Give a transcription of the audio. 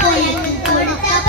കൊയ്ത്ത് കൊടുത്ത